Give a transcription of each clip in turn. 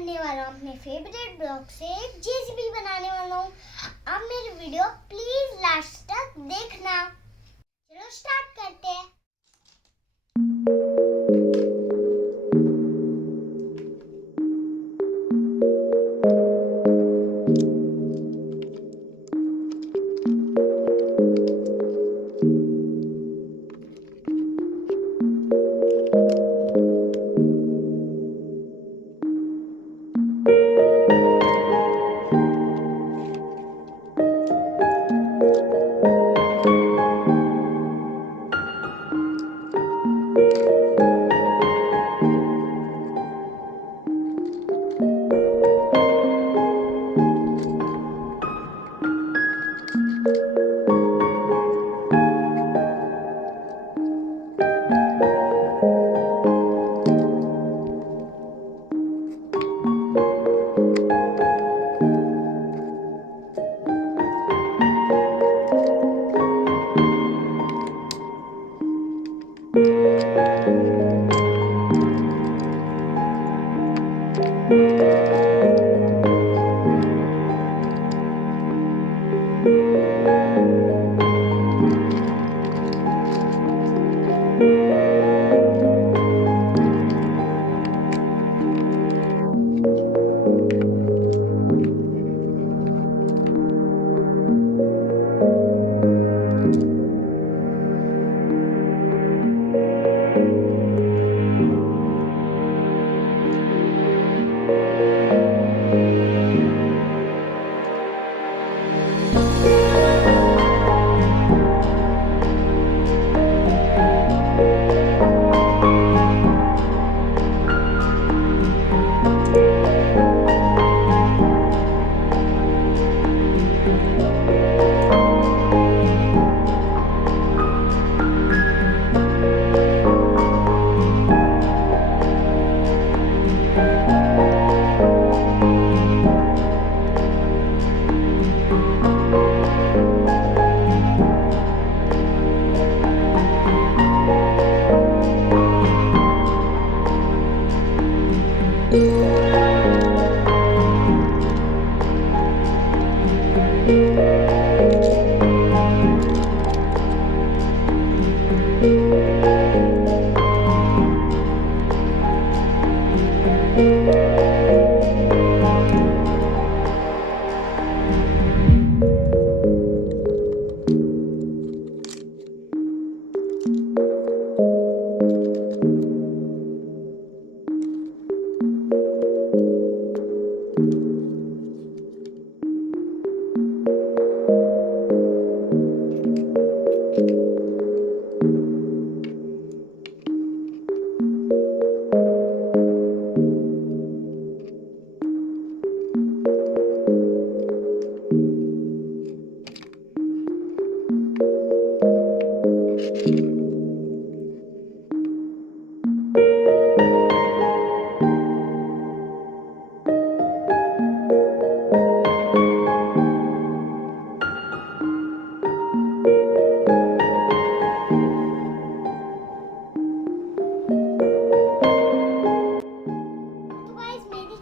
करने वाला हूँ अपने फेवरेट ब्लॉग से एक जेसीबी बनाने वाला हूँ। आप मेरी वीडियो प्लीज लास्ट तक देखना। चलो स्टार्ट करते हैं।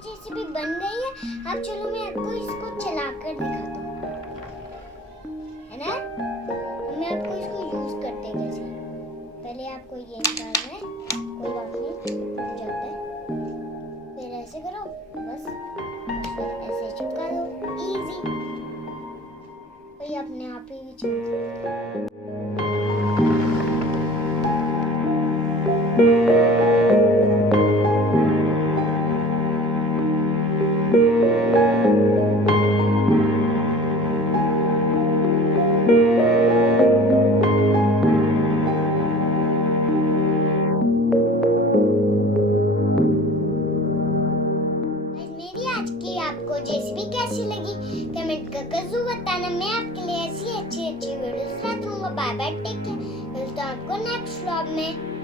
जेसीबी बन गई है। अब चलो मैं आपको इसको चलाकर दिखाता हूँ, है ना। मैं आपको इसको यूज करते कैसे। पहले आपको ये निकालना है, कोई बात नहीं, हो जाता है। फिर ऐसे करो, बस फिर ऐसे चिपका दो, इजी। और ये अपने आप ही चिपक। आपको जेसीबी कैसी लगी कमेंट कर जरूर बताना। मैं आपके लिए ऐसी अच्छी वीडियोस लाता हूँ। Bye bye, take care. मिलता हूँ आपको नेक्स्ट व्लॉग में।